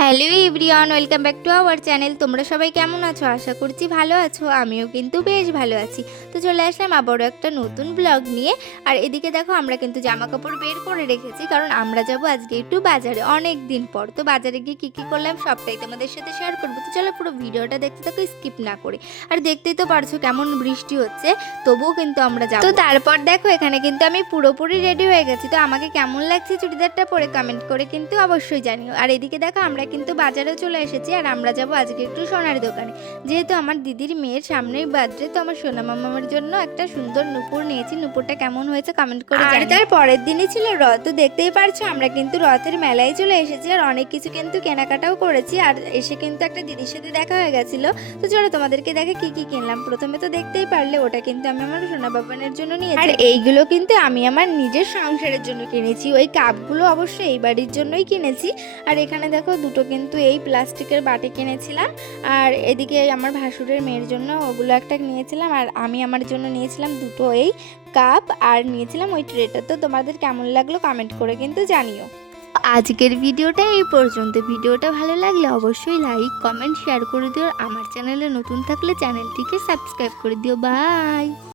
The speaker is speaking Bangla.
Hello everyone, welcome back to our channel. তোমরা সবাই কেমন আছো? আশা করছি ভালো আছো, আমিও কিন্তু বেশ ভালো আছি। তো চলে আসলাম আবারও একটা নতুন ব্লগ নিয়ে। আর এদিকে দেখো, আমরা কিন্তু জামা কাপড় বের করে রেখেছি, কারণ আমরা যাব আজকে একটু বাজারে অনেক দিন পর। তো বাজারে গিয়ে কী কী করলাম, সবটাই তোমাদের সাথে শেয়ার করব। তো চলো পুরো ভিডিওটা দেখতে থাকো স্কিপ না করে। আর দেখতেই তো পারছ কেমন বৃষ্টি হচ্ছে, তবুও কিন্তু আমরা যাব। তো তারপর দেখো, এখানে কিন্তু আমি পুরোপুরি রেডি হয়ে গেছি। তো আমাকে কেমন লাগছে চুড়িদারটা পরে কমেন্ট করে কিন্তু অবশ্যই জানিও। আর এদিকে দেখো, আমরা কিন্তু বাজারেও চলে এসেছি আর আমরা যাব আজকে একটু সোনার দোকানে। যেহেতু আমার দিদির মেয়ের সামনের বার্থডে তো আমার সোনা মামার জন্য একটা সুন্দর নুপুর নিয়েছি। নুপুরটা কেমন হয়েছে কমেন্ট করে আর তার পরের দিনই ছিল রথ তো দেখতেই পারছ আমরা কিন্তু রথের মেলায় চলে এসেছি আর অনেক কিছু কিন্তু কেনাকাটাও করেছি আর এসে কিন্তু একটা দিদির সাথে দেখা হয়ে গেছিল। তো চলো তোমাদেরকে দেখে কি কি কিনলাম। প্রথমে তো দেখতেই পারলে ওটা কিন্তু আমি আমার সোনা বাবানের জন্য নিয়েছি। আর এইগুলো কিন্তু আমি আমার নিজের সংসারের জন্য কিনেছি। ওই কাপগুলো অবশ্যই এই বাড়ির জন্যই কিনেছি। আর এখানে দেখো দুটো কিন্তু এই প্লাস্টিকের বাটি কিনেছিলাম। আর এদিকে আমার ভাসুরের মেয়ের জন্য ওগুলো একটা নিয়েছিলাম। আর আমি আমার জন্য নিয়েছিলাম দুটো এই কাপ আর নিয়েছিলাম ওই ট্রেটা। তো তোমাদের কেমন লাগল কমেন্ট করে কিন্তু জানিও। আজকের ভিডিওটা এই পর্যন্ত। ভিডিওটা ভালো লাগলে অবশ্যই লাইক কমেন্ট শেয়ার করে দিও। আমার চ্যানেলে নতুন থাকলে চ্যানেলটিকে সাবস্ক্রাইব করে দিও। বাই